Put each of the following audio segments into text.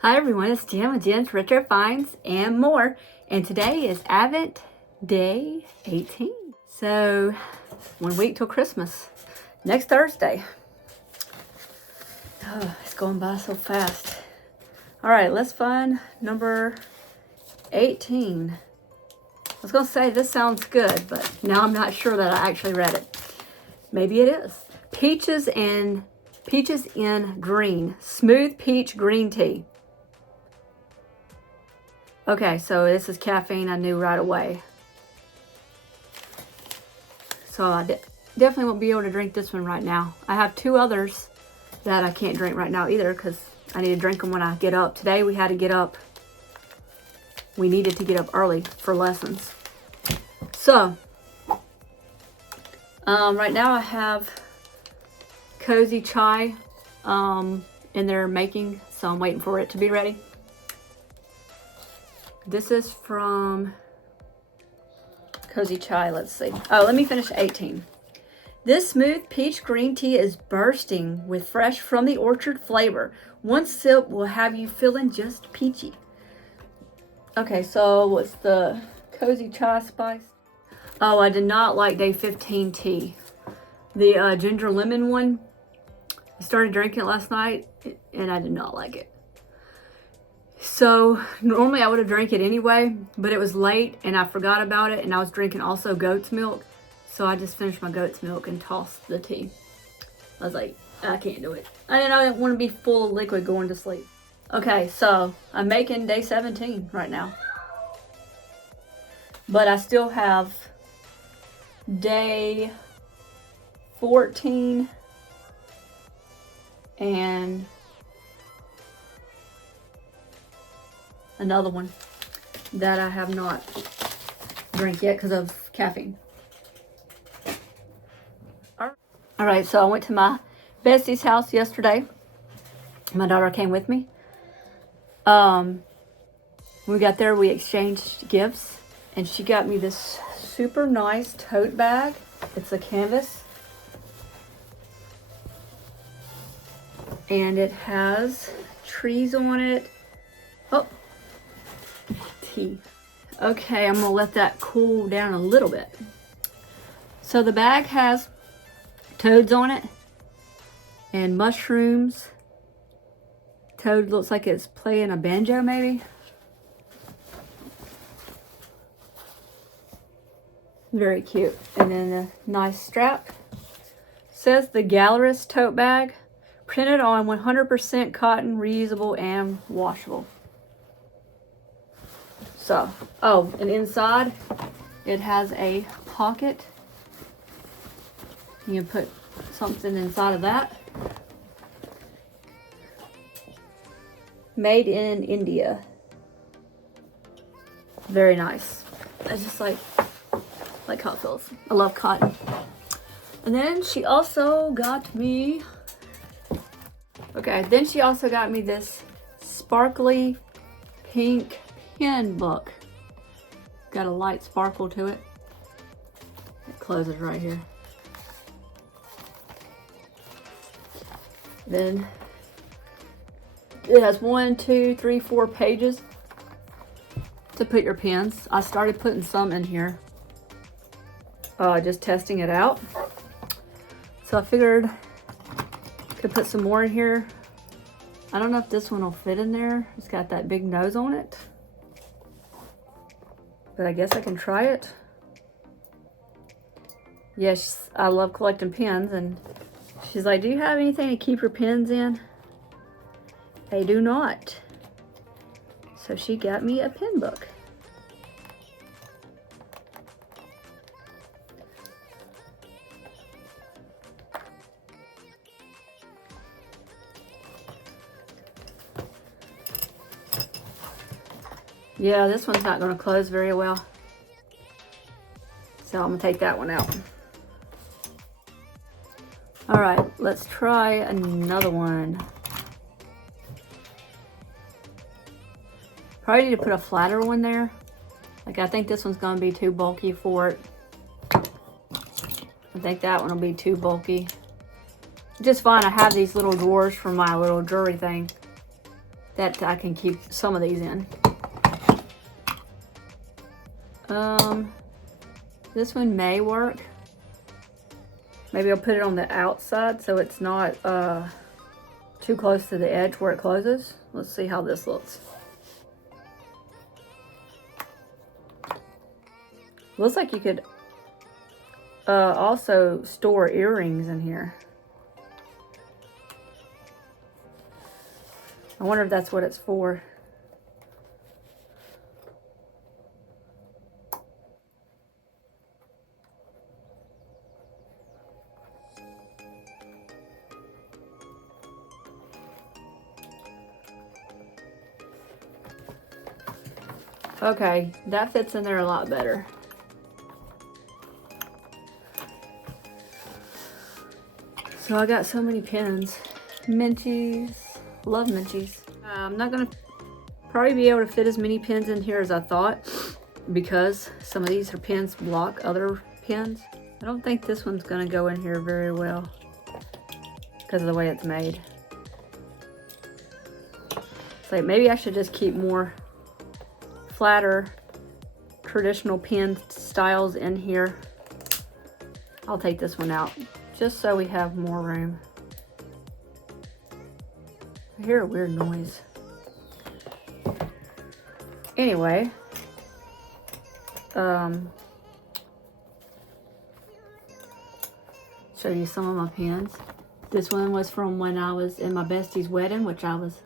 Hi everyone, it's Jen with Jen's Retro Finds and more. And today is Advent Day 18. So, 1 week till Christmas. Next Thursday. Oh, it's going by so fast. Alright, let's find number 18. I was going to say this sounds good, but now I'm not sure that I actually read it. Maybe it is. Peaches in green. Smooth peach green tea. Okay, so this is caffeine, I knew right away. So I definitely won't be able to drink this one right now. I have 2 others that I can't drink right now either because I need to drink them when I get up. Today we had to get up. We needed to get up early for lessons. So, right now I have cozy chai in there making, so I'm waiting for it to be ready. This is from Cozy Chai, let's see. Oh, let me finish 18. This smooth peach green tea is bursting with fresh from the orchard flavor. One sip will have you feeling just peachy. Okay, so what's the Cozy Chai spice? Oh, I did not like day 15 tea. The ginger lemon one, I started drinking it last night and I did not like it. So normally I would have drank it anyway, but it was late and I forgot about it, and I was drinking also goat's milk. So I just finished my goat's milk and tossed the tea. I was like, I can't do it. I didn't want to be full of liquid going to sleep. Okay, so I'm making day 17 right now. But I still have day 14 and another one that I have not drank yet because of caffeine. All right, so I went to my bestie's house yesterday. My daughter came with me. When we got there, we exchanged gifts, and she got me this super nice tote bag. It's a canvas, and it has trees on it. Oh, tea. Okay, I'm gonna let that cool down a little bit. So the bag has toads on it and mushrooms. Toad looks like it's playing a banjo maybe. Very cute. And then a nice strap. Says the Gallerist tote bag, printed on 100% cotton, reusable and washable. So, oh, and inside it has a pocket. You can put something inside of that. Made in India. Very nice. I just like how it feels. I love cotton. And then she also got me, this sparkly pink pen book. Got a light sparkle to it. It closes right here. Then it has 1, 2, 3, 4 pages to put your pens. I started putting some in here, just testing it out. So I figured I could put some more in here. I don't know if this one will fit in there. It's got that big nose on it, but I guess I can try it. Yes, I love collecting pens, and she's like, do you have anything to keep your pens in? I do not. So she got me a pen book. Yeah, this one's not going to close very well. So I'm going to take that one out. All right, let's try another one. Probably need to put a flatter one there. Like, I think this one's gonna be too bulky for it. I think that one will be too bulky. Just fine, I have these little drawers for my little jewelry thing. that I can keep some of these in. This one may work. Maybe I'll put it on the outside so it's not too close to the edge where it closes. Let's see how this looks. Looks like you could also store earrings in here. I wonder if that's what it's for. Okay, that fits in there a lot better. So I got so many pins. Minchies. Love Minchies. I'm not gonna probably be able to fit as many pins in here as I thought because some of these pins block other pins. I don't think this one's gonna go in here very well because of the way it's made. It's like maybe I should just keep more flatter traditional pin styles in here. I'll take this one out just so we have more room. I hear a weird noise. Anyway, show you some of my pins. This one was from when I was in my bestie's wedding, which I was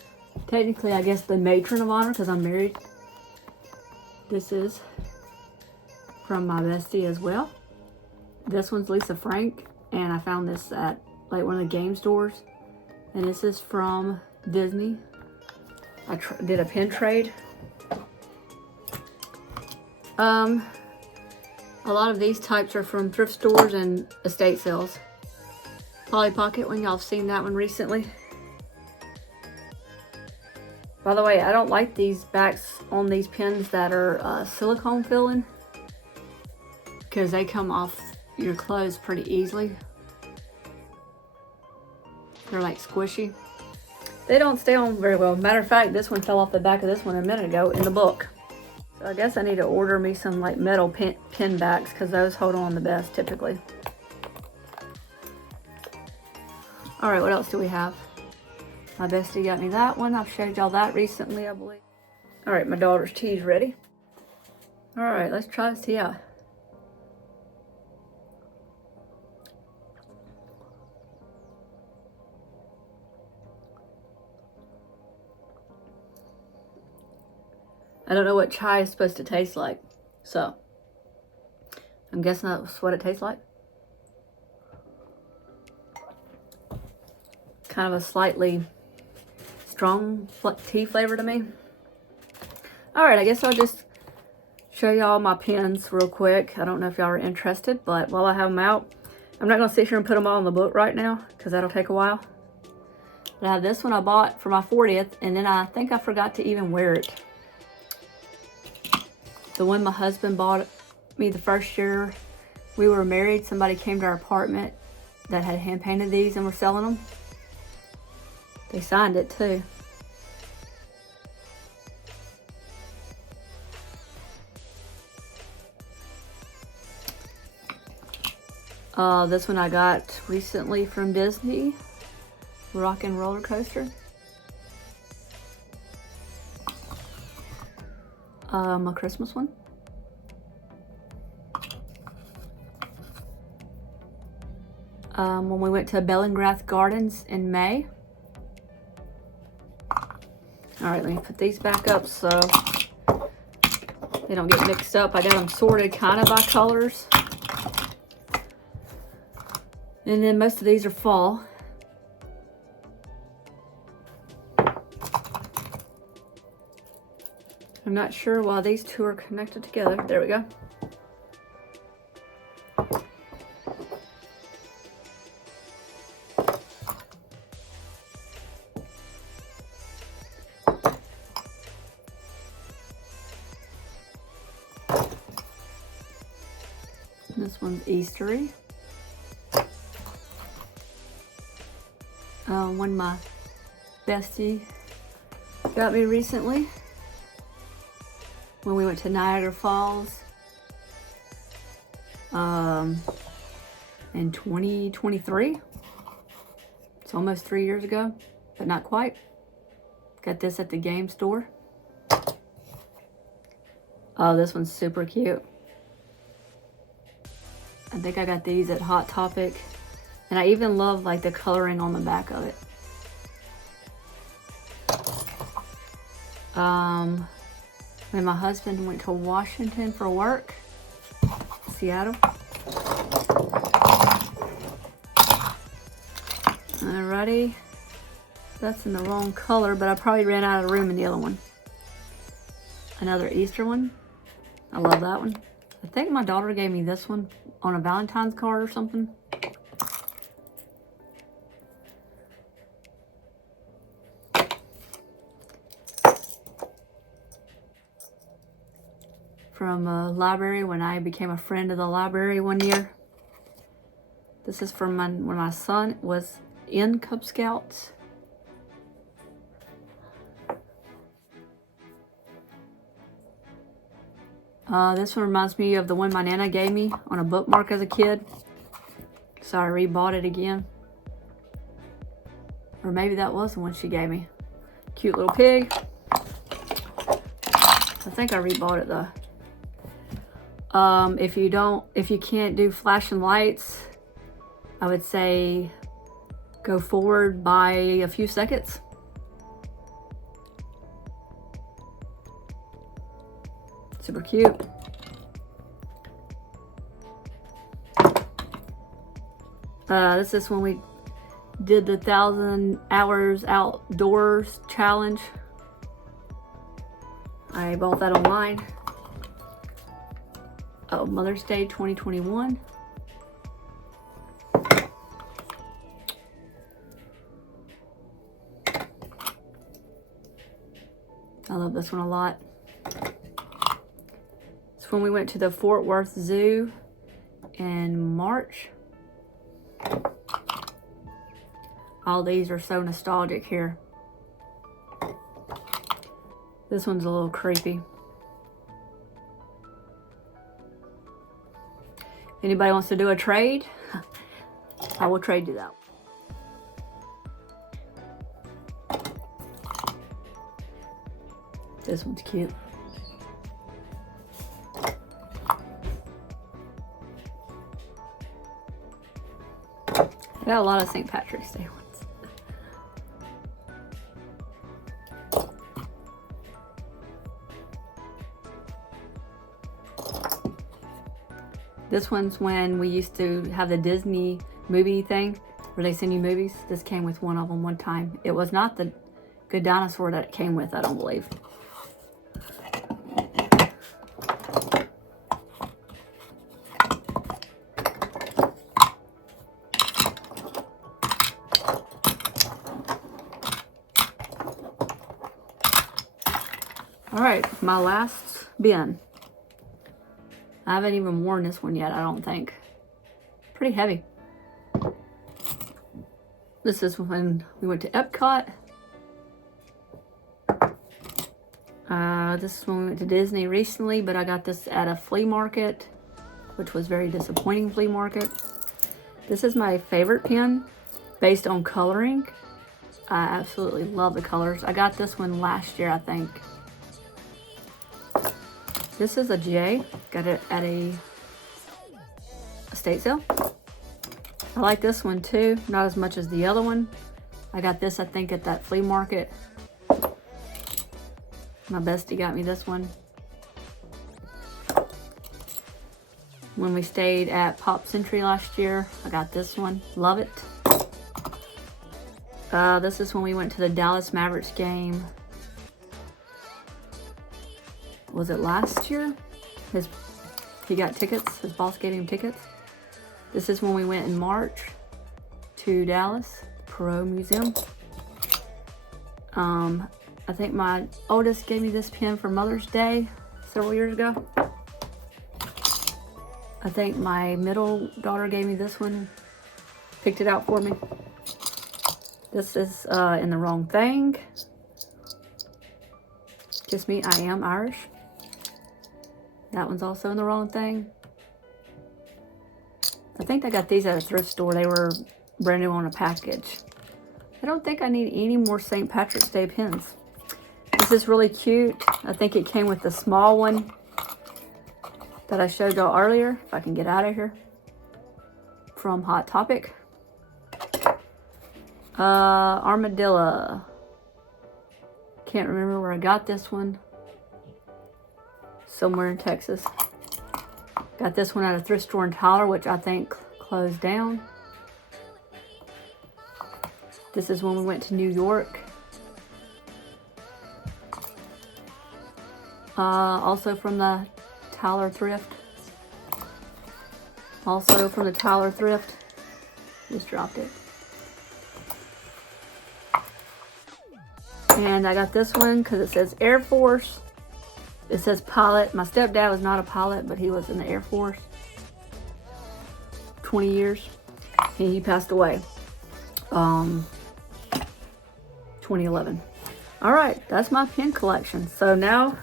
technically, I guess, the matron of honor because I'm married. This is from my bestie as well. This one's Lisa Frank, and I found this at like one of the game stores. And this is from Disney. I did a pin trade. A lot of these types are from thrift stores and estate sales. Polly Pocket, when y'all have seen that one recently. By the way, I don't like these backs on these pins that are silicone filling because they come off your clothes pretty easily. They're like squishy. They don't stay on very well. Matter of fact, this one fell off the back of this one a minute ago in the book. So I guess I need to order me some like metal pin backs because those hold on the best typically. All right, what else do we have? My bestie got me that one. I've showed y'all that recently, I believe. All right, my daughter's tea's ready. All right, let's try this tea out. I don't know what chai is supposed to taste like, so I'm guessing that's what it tastes like. Kind of a slightly strong tea flavor to me. All right, I guess I'll just show y'all my pins real quick. I don't know if y'all are interested, but while I have them out, I'm not gonna sit here and put them all in the book right now because that'll take a while. But I have this one I bought for my 40th, and then I think I forgot to even wear it. The one my husband bought me the first year we were married, somebody came to our apartment that had hand painted these and were selling them. They signed it too. This one I got recently from Disney, Rock and Roller Coaster. A Christmas one. When we went to Bellingrath Gardens in May. All right, let me put these back up so they don't get mixed up. I got them sorted kind of by colors. And then most of these are fall. I'm not sure why these two are connected together. There we go. This one's Eastery. One my bestie got me recently when we went to Niagara Falls in 2023. It's almost 3 years ago, but not quite. Got this at the game store. Oh, this one's super cute. I think I got these at Hot Topic. And I even love like the coloring on the back of it. When my husband went to Washington for work, Seattle. Alrighty. That's in the wrong color, but I probably ran out of room in the other one. Another Easter one. I love that one. I think my daughter gave me this one on a Valentine's card or something. From a library when I became a friend of the library one year. This is from when my son was in Cub Scouts. This one reminds me of the one my Nana gave me on a bookmark as a kid. So I rebought it again. Or maybe that was the one she gave me. Cute little pig. I think I rebought it though. If you can't do flashing lights, I would say go forward by a few seconds. Super cute. This is when we did the 1,000 hours outdoors challenge. I bought that online. Oh, Mother's Day 2021. I love this one a lot. It's when we went to the Fort Worth Zoo in March. All these are so nostalgic here. This one's a little creepy. Anybody wants to do a trade? I will trade you that. This one's cute. I got a lot of St. Patrick's Day ones. This one's when we used to have the Disney movie thing where they send you movies. This came with one of them one time. It was not the Good Dinosaur that it came with, I don't believe. All right, my last bin. I haven't even worn this one yet, I don't think. Pretty heavy. This is when we went to Epcot. This is when we went to Disney recently, but I got this at a flea market, which was very disappointing flea market. This is my favorite pen based on coloring. I absolutely love the colors. I got this one last year, I think. This is a J. Got it at a estate sale. I like this one too, not as much as the other one. I got this, I think, at that flea market. My bestie got me this one when we stayed at Pop Century last year. I got this one. Love it. This is when we went to the Dallas Mavericks game. Was it last year? He got tickets. His boss gave him tickets. This is when we went in March to Dallas, Perot Museum. I think my oldest gave me this pen for Mother's Day several years ago. I think my middle daughter gave me this one, picked it out for me. This is in the wrong thing. Just me, I am Irish. That one's also in the wrong thing. I think I got these at a thrift store. They were brand new on a package. I don't think I need any more St. Patrick's Day pins. This is really cute. I think it came with the small one that I showed y'all earlier. If I can get out of here. From Hot Topic. Armadillo. Can't remember where I got this one. Somewhere in Texas. Got this one at a thrift store in Tyler, which I think closed down. This is when we went to New York. Also from the Tyler thrift. Also from the Tyler thrift. Just dropped it. And I got this one because it says Air Force. It says pilot. My stepdad was not a pilot, but he was in the Air Force. 20 years. And he passed away. 2011. All right, that's my pin collection. So now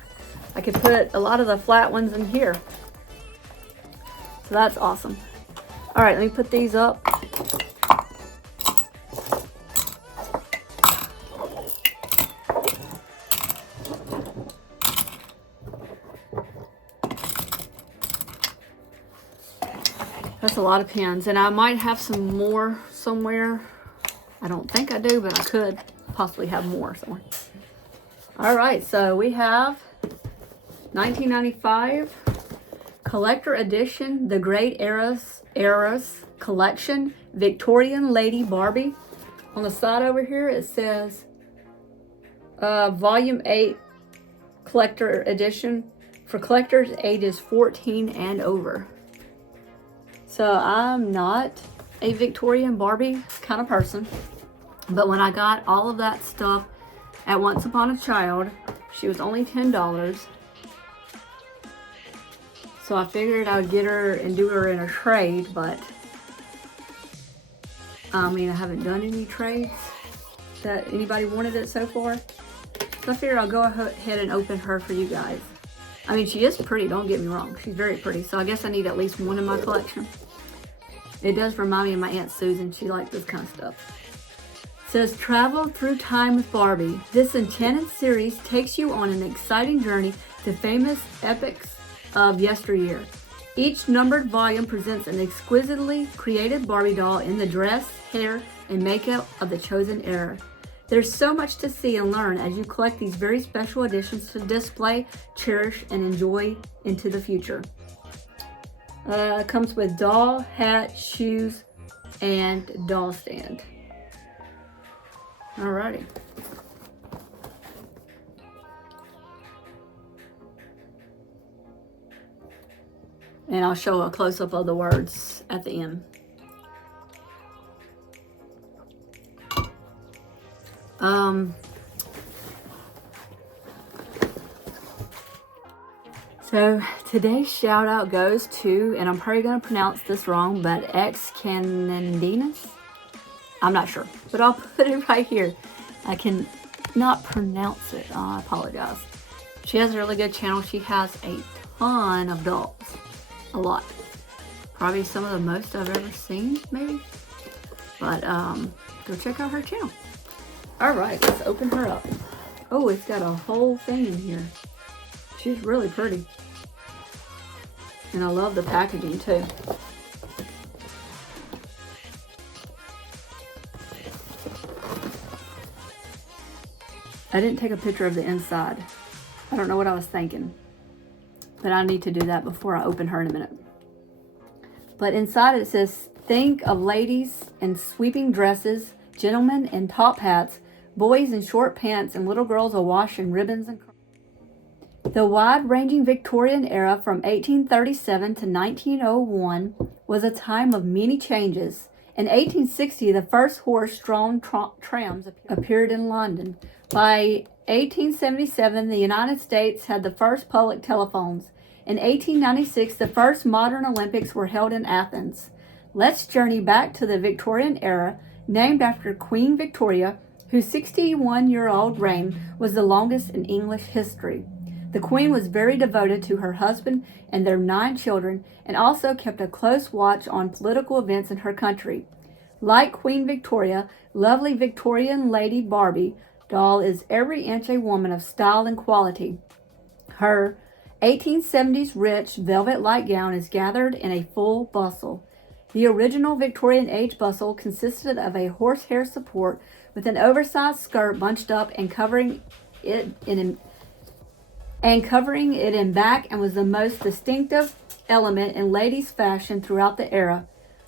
I can put a lot of the flat ones in here. So that's awesome. All right, let me put these up. That's a lot of pins, and I might have some more somewhere. I don't think I do, but I could possibly have more somewhere. All right, so we have 1995 Collector Edition, The Great Eras Collection, Victorian Lady Barbie. On the side over here, it says Volume 8 Collector Edition for collectors ages 14 and over. So I'm not a Victorian Barbie kind of person, but when I got all of that stuff at Once Upon a Child, she was only $10. So I figured I would get her and do her in a trade, but I mean, I haven't done any trades that anybody wanted it so far. So I figured I'll go ahead and open her for you guys. I mean, she is pretty, don't get me wrong. She's very pretty, so I guess I need at least one in my collection. It does remind me of my Aunt Susan. She liked this kind of stuff. It says, travel through time with Barbie. This enchanted series takes you on an exciting journey to famous epics of yesteryear. Each numbered volume presents an exquisitely created Barbie doll in the dress, hair, and makeup of the chosen era. There's so much to see and learn as you collect these very special editions to display, cherish, and enjoy into the future. Comes with doll, hat, shoes, and doll stand. Alrighty. And I'll show a close-up of the words at the end. So today's shout out goes to, and I'm probably going to pronounce this wrong, but X Canadinas. I'm not sure, but I'll put it right here. I can not pronounce it. I apologize. She has a really good channel. She has a ton of dolls. A lot. Probably some of the most I've ever seen, maybe. But go check out her channel. All right, let's open her up. Oh, it's got a whole thing in here. She's really pretty. And I love the packaging too. I didn't take a picture of the inside. I don't know what I was thinking. But I need to do that before I open her in a minute. But inside it says, think of ladies in sweeping dresses, gentlemen in top hats, boys in short pants, and little girls awash in ribbons and curls. The wide-ranging Victorian era from 1837 to 1901 was a time of many changes. In 1860, the first horse-drawn trams appeared in London. By 1877, the United States had the first public telephones. In 1896, the first modern Olympics were held in Athens. Let's journey back to the Victorian era, named after Queen Victoria, whose 61-year-old reign was the longest in English history. The Queen was very devoted to her husband and their 9 children, and also kept a close watch on political events in her country. Like Queen Victoria, lovely Victorian Lady Barbie doll is every inch a woman of style and quality. Her 1870s rich velvet-like gown is gathered in a full bustle. The original Victorian age bustle consisted of a horsehair support with an oversized skirt bunched up and covering it in back, and was the most distinctive element in ladies' fashion throughout the era.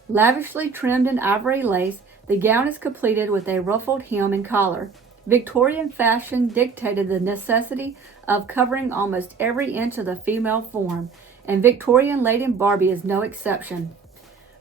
Lavishly trimmed in ivory lace, the gown is completed with a ruffled hem and collar. Victorian fashion dictated the necessity of covering almost every inch of the female form, and Victorian Lady Barbie is no exception.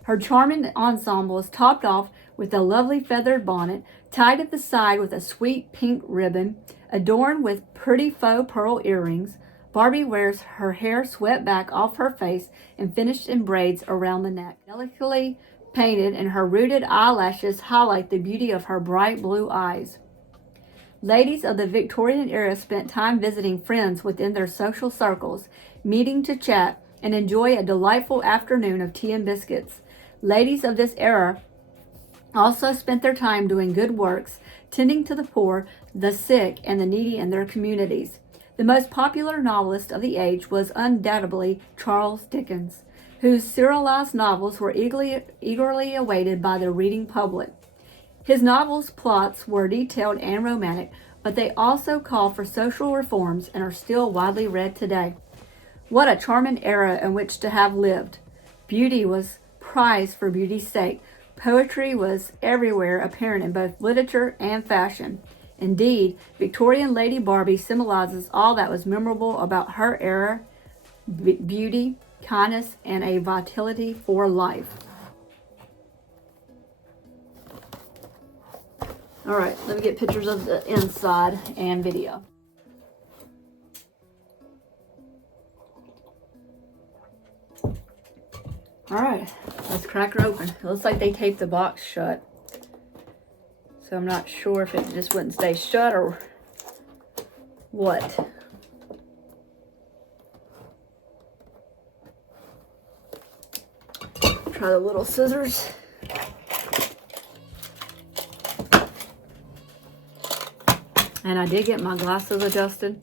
Her charming ensemble is topped off with a lovely feathered bonnet, tied at the side with a sweet pink ribbon, adorned with pretty faux pearl earrings. Barbie wears her hair swept back off her face and finished in braids around the neck. Delicately painted, and her rooted eyelashes highlight the beauty of her bright blue eyes. Ladies of the Victorian era spent time visiting friends within their social circles, meeting to chat and enjoy a delightful afternoon of tea and biscuits. Ladies of this era also spent their time doing good works, tending to the poor, the sick, and the needy in their communities. The most popular novelist of the age was undoubtedly Charles Dickens, whose serialized novels were eagerly awaited by the reading public. His novels' plots were detailed and romantic, but they also call for social reforms and are still widely read today. What a charming era in which to have lived! Beauty was prized for beauty's sake. Poetry was everywhere apparent in both literature and fashion. Indeed, Victorian Lady Barbie symbolizes all that was memorable about her era: beauty, kindness, and a vitality for life. All right, let me get pictures of the inside and video. All right, let's crack her open. It looks like they taped the box shut. So I'm not sure if it just wouldn't stay shut or what. Try the little scissors. And I did get my glasses adjusted,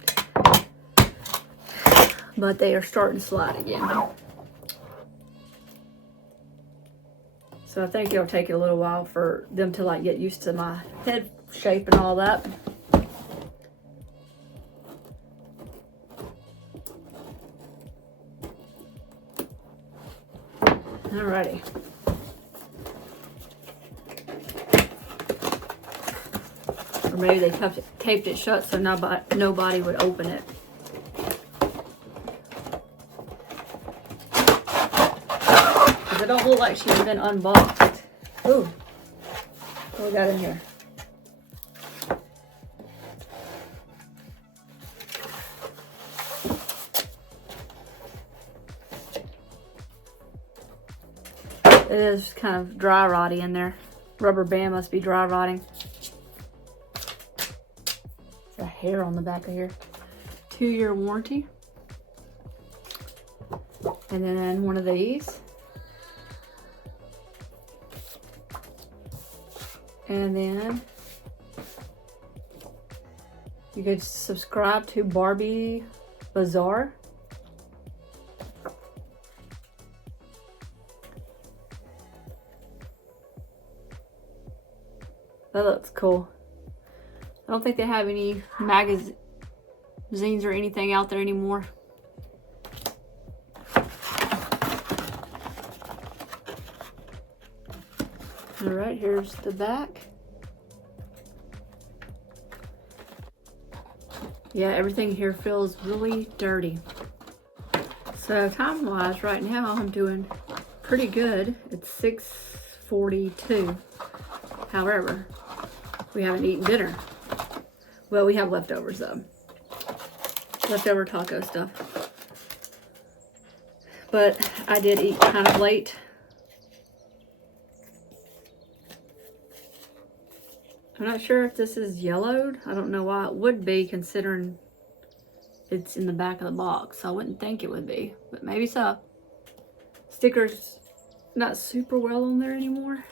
but they are starting to slide again. So I think it'll take a little while for them to like get used to my head shape and all that. Alrighty. Or maybe they taped it shut so nobody would open it. Because it don't look like she's been unboxed. Ooh. What we got in here? It is kind of dry rotty in there. Rubber band must be dry rotting. There's a hair on the back of here. 2-year warranty. And then one of these. And then you could subscribe to Barbie Bazaar. That looks cool. I don't think they have any magazines or anything out there anymore. All right, here's the back. Yeah, everything here feels really dirty. So time-wise, right now I'm doing pretty good. It's 6:42. However, we haven't eaten dinner. Well, we have leftovers though. Leftover taco stuff. But I did eat kind of late. I'm not sure if this is yellowed. I don't know why it would be, considering it's in the back of the box. I wouldn't think it would be, but maybe so. Sticker's not super well on there anymore.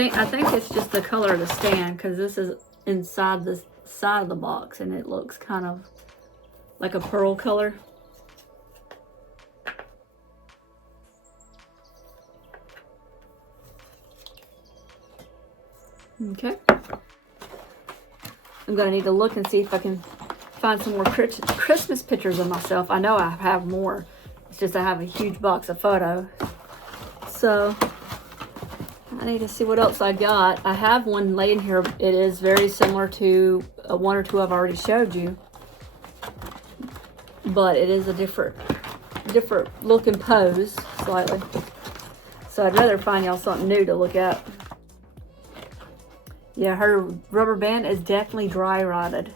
I think it's just the color of the stand, because this is inside the side of the box and it looks kind of like a pearl color. Okay. I'm gonna need to look and see if I can find some more Christmas pictures of myself. I know I have more. It's just I have a huge box of photos. So I need to see what else I got. I have one laying here. It is very similar to one or two I've already showed you, but it is a different look and pose slightly. So I'd rather find y'all something new to look at. Yeah, her rubber band is definitely dry rotted.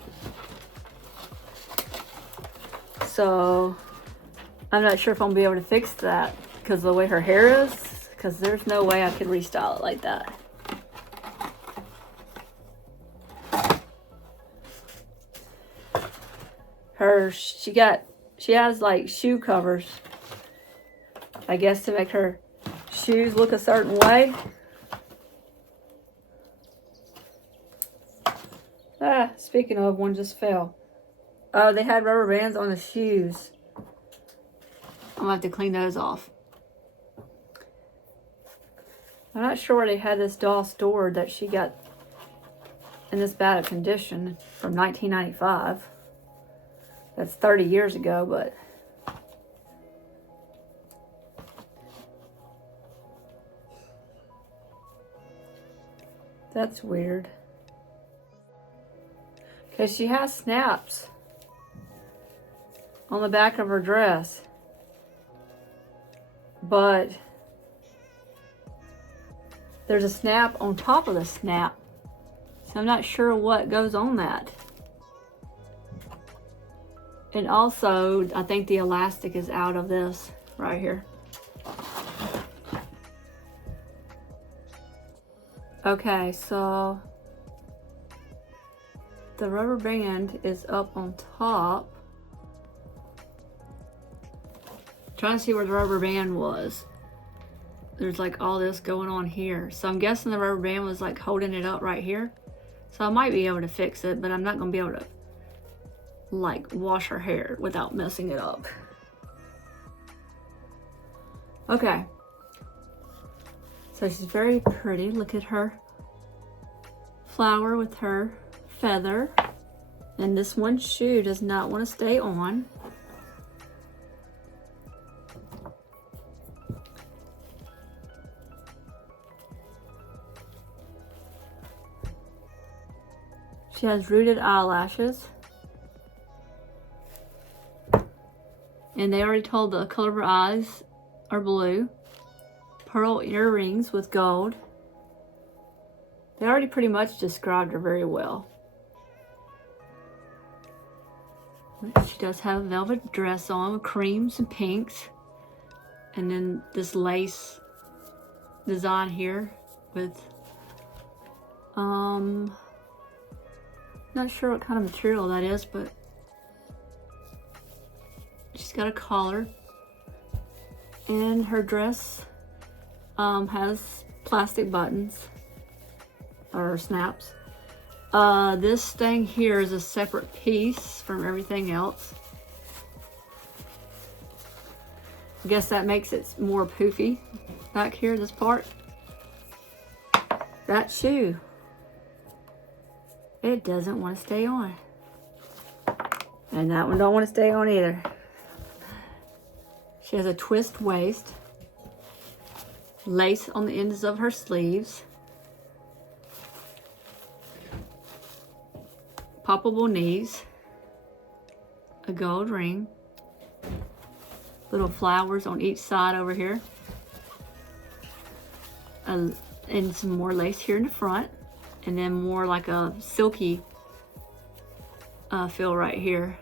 So I'm not sure if I'm gonna be able to fix that because of the way her hair is. Because there's no way I could restyle it like that. She has like shoe covers, I guess, to make her shoes look a certain way. Ah, speaking of, one just fell. Oh, they had rubber bands on the shoes. I'm gonna have to clean those off. I'm not sure where they had this doll stored that she got in this bad of condition from 1995. That's 30 years ago, but that's weird. Because she has snaps on the back of her dress, but there's a snap on top of the snap. So I'm not sure what goes on that. And also, I think the elastic is out of this right here. Okay, so the rubber band is up on top. Trying to see where the rubber band was. There's like all this going on here. So I'm guessing the rubber band was like holding it up right here. So I might be able to fix it, but I'm not gonna be able to like wash her hair without messing it up. Okay. So she's very pretty. Look at her flower with her feather. And this one shoe does not want to stay on. She has rooted eyelashes. And they already told the color of her eyes are blue. Pearl earrings with gold. They already pretty much described her very well. She does have a velvet dress on with creams and pinks. And then this lace design here with not sure what kind of material that is, but she's got a collar. And her dress has plastic buttons or snaps. This thing here is a separate piece from everything else. I guess that makes it more poofy back here, this part. That shoe, it doesn't want to stay on. And that one don't want to stay on either. She has a twist waist, lace on the ends of her sleeves, poppable knees, a gold ring, little flowers on each side over here, and some more lace here in the front, and then more like a silky feel right here.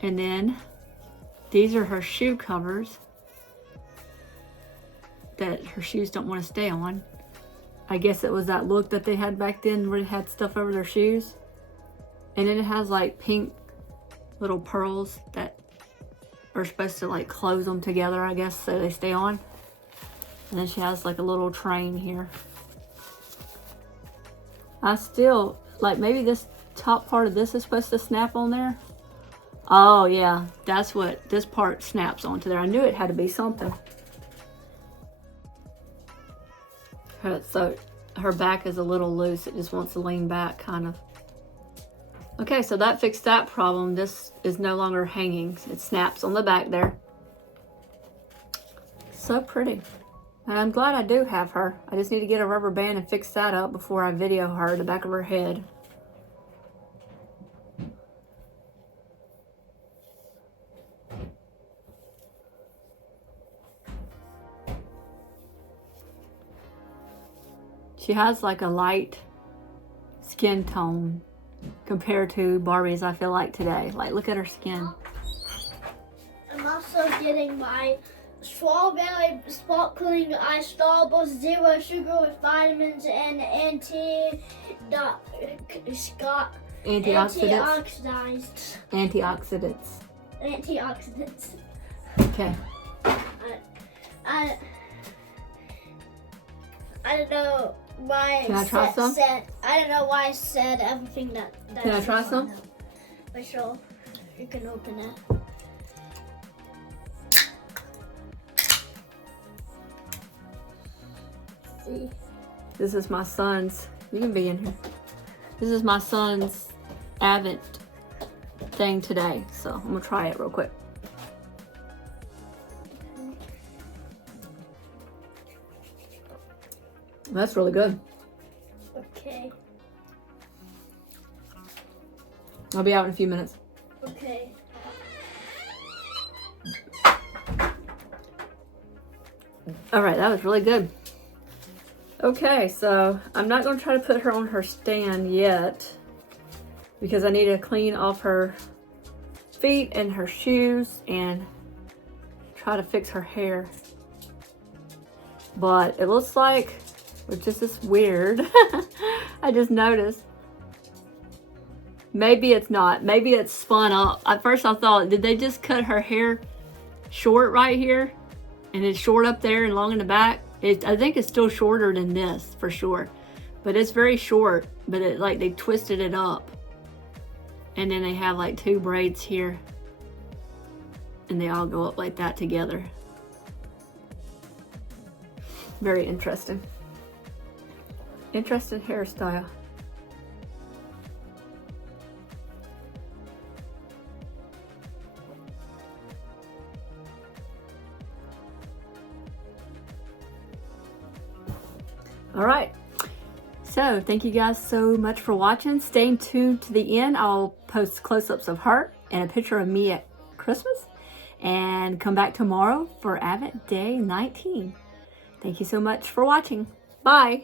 And then these are her shoe covers that her shoes don't want to stay on. I guess it was that look that they had back then where they had stuff over their shoes. And then it has like pink little pearls that are supposed to like close them together, I guess, so they stay on. And then she has like a little train here. I still, like, maybe this top part of this is supposed to snap on there. Oh yeah, that's what this part snaps onto there. I knew it had to be something. So her back is a little loose. It just wants to lean back, kind of. Okay, so that fixed that problem. This is no longer hanging. It snaps on the back there. So pretty. And I'm glad I do have her. I just need to get a rubber band and fix that up before I video her, the back of her head. She has like a light skin tone compared to Barbie's, I feel like, today. Like, look at her skin. I'm also getting my strawberry sparkling ice Starburst, zero sugar with vitamins and antioxidants. Okay. I don't know why. Can I try some? I don't know why I said everything that. Can I try some? For sure. You can open it. See. This is my son's. You can be in here. This is my son's Advent thing today, so I'm gonna try it real quick. That's really good. Okay. I'll be out in a few minutes. Okay. All right, that was really good. Okay, so I'm not going to try to put her on her stand yet because I need to clean off her feet and her shoes and try to fix her hair. But it looks like, which is just weird, I just noticed. Maybe it's not. Maybe it's spun up. At first I thought, did they just cut her hair short right here? And it's short up there and long in the back? I think it's still shorter than this, for sure. But it's very short, but it, like, they twisted it up. And then they have like two braids here. And they all go up like that together. Very interesting. Interesting hairstyle. All right, so thank you guys so much for watching. Stay tuned to the end. I'll post close-ups of her and a picture of me at Christmas, and come back tomorrow for Advent Day 19. Thank you so much for watching. Bye.